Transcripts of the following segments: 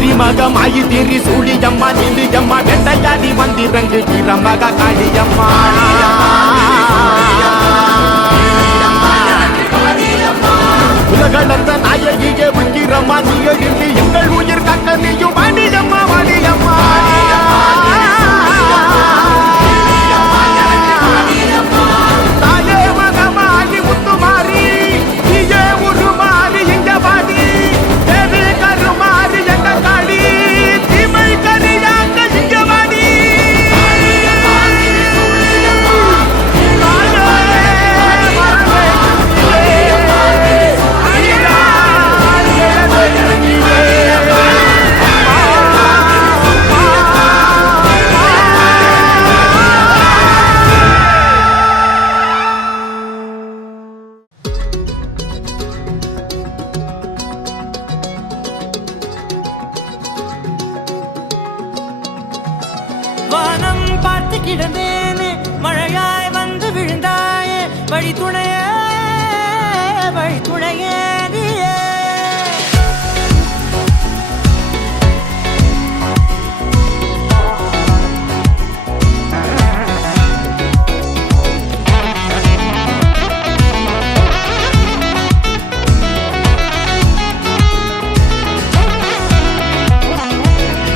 கரிமகமாயி திரி சூழியம்மா நிலியம்மா வெட்டையாடி வந்திறங்கு வீரமக காளியம்மா. உலகளந்த நாயகியே உக்கிரமா நீ எழுந்து எங்கள் உயிர் கக்க நீயும் விழுந்தாயே வழி துணையே வழி துணையே நீயே.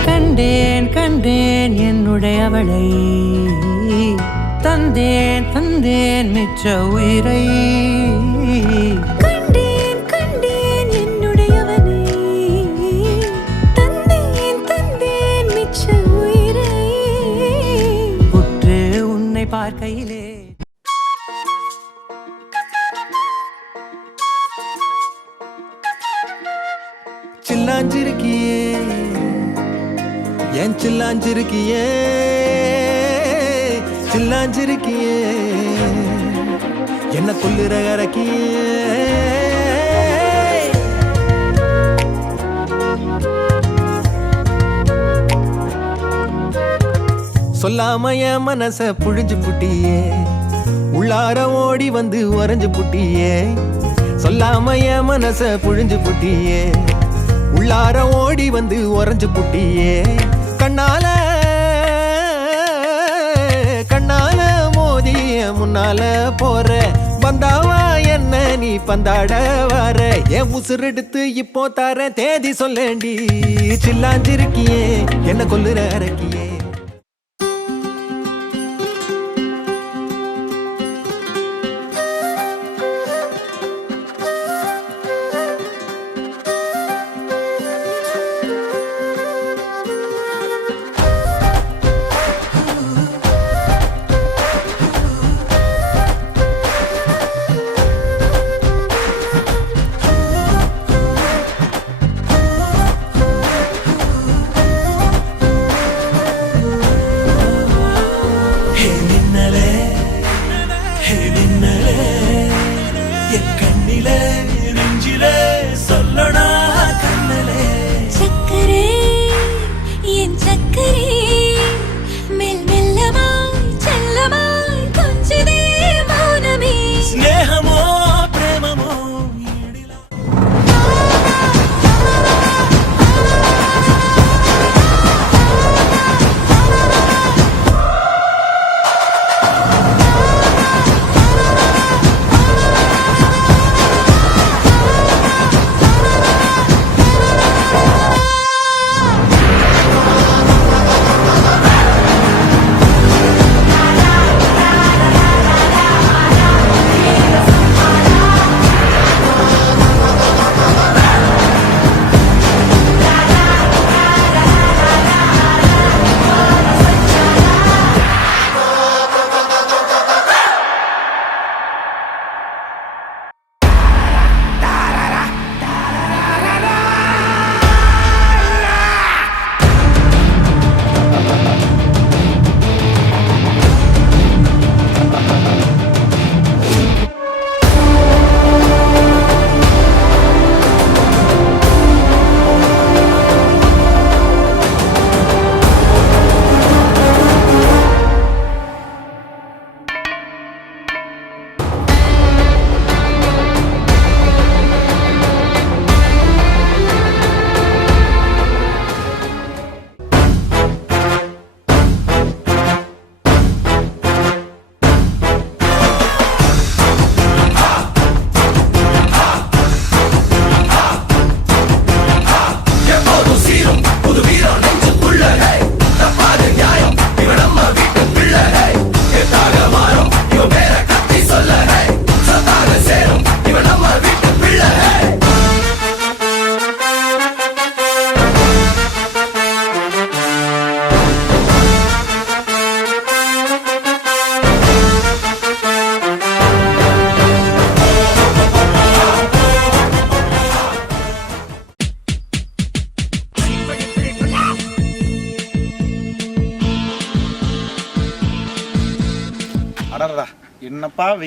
கண்டேன் கண்டேன் என்னுடையவளை. தந்தேன் தந்தேன் மிச்ச உயிரை. கண்டேன் கண்டேன் என்னுடையவனை. தந்தேன் தந்தேன் மிச்ச உயிரை. உற்று உன்னை பார்க்கையிலே. சில்லாஞ்சிருக்கியே ஏன் சில்லாஞ்சிருக்கியே? சில்லாஞ்சிருக்கியே என்ன கொல்லுற இறக்கியே சொல்லாம என் மனச புழிஞ்சு புட்டியே. உள்ளார ஓடி வந்து உறைஞ்சு புட்டியே. சொல்லாம என் மனச புழிஞ்சு புட்டியே. உள்ளார ஓடி வந்து உறைஞ்சு புட்டியே. கண்ணால முன்னால போற? வந்தாவா என்ன? நீ பந்தாட வர? என் உசுரெடுத்து இப்போ தர தேதி சொல்லேண்டி சில்லாஞ்சிருக்கியே என்ன கொல்லுற அரக்கியே.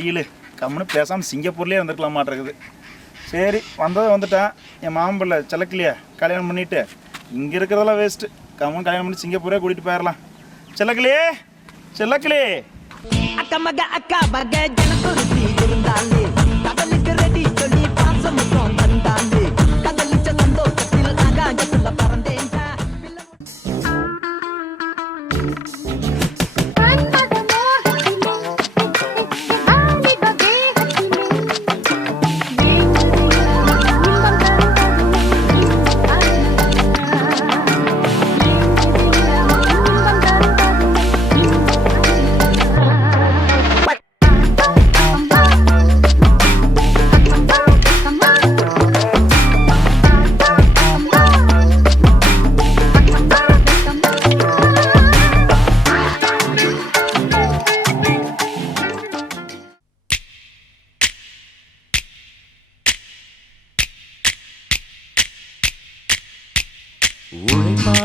வெயில் கம்முன்னு பேசாமல் சிங்கப்பூர்லேயே இருந்துருக்கலாம் மாட்டிருக்குது சரி வந்ததும் வந்துட்டேன். என் மாமன் பிள்ளை கல்யாணம் பண்ணிட்டு இங்கே இருக்கிறதெல்லாம் வேஸ்ட்டு கம்முன்னு கல்யாணம் பண்ணி சிங்கப்பூரே கூட்டிகிட்டு போயிடலாம் சிலக்கிலே சிலக்கிலே அக்கா மக அக்கா மக ஜனத்துருத்தி இருந்தாலே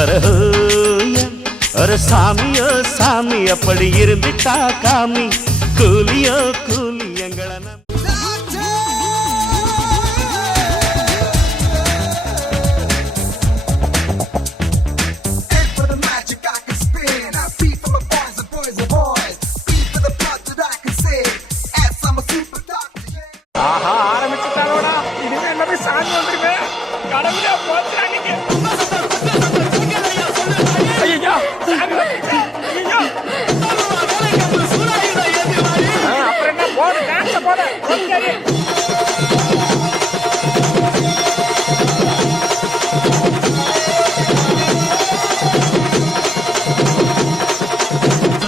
அரஹோயா சாமியோ சாமி அப்படி இருந்துட்டா காமி? கூலியோ கூலி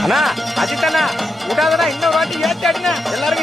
அண்ணா அஜித் அண்ணா விடாதடா இன்னொரு வாட்டி ஏத்தாடுங்க அடிங்க. எல்லாரும்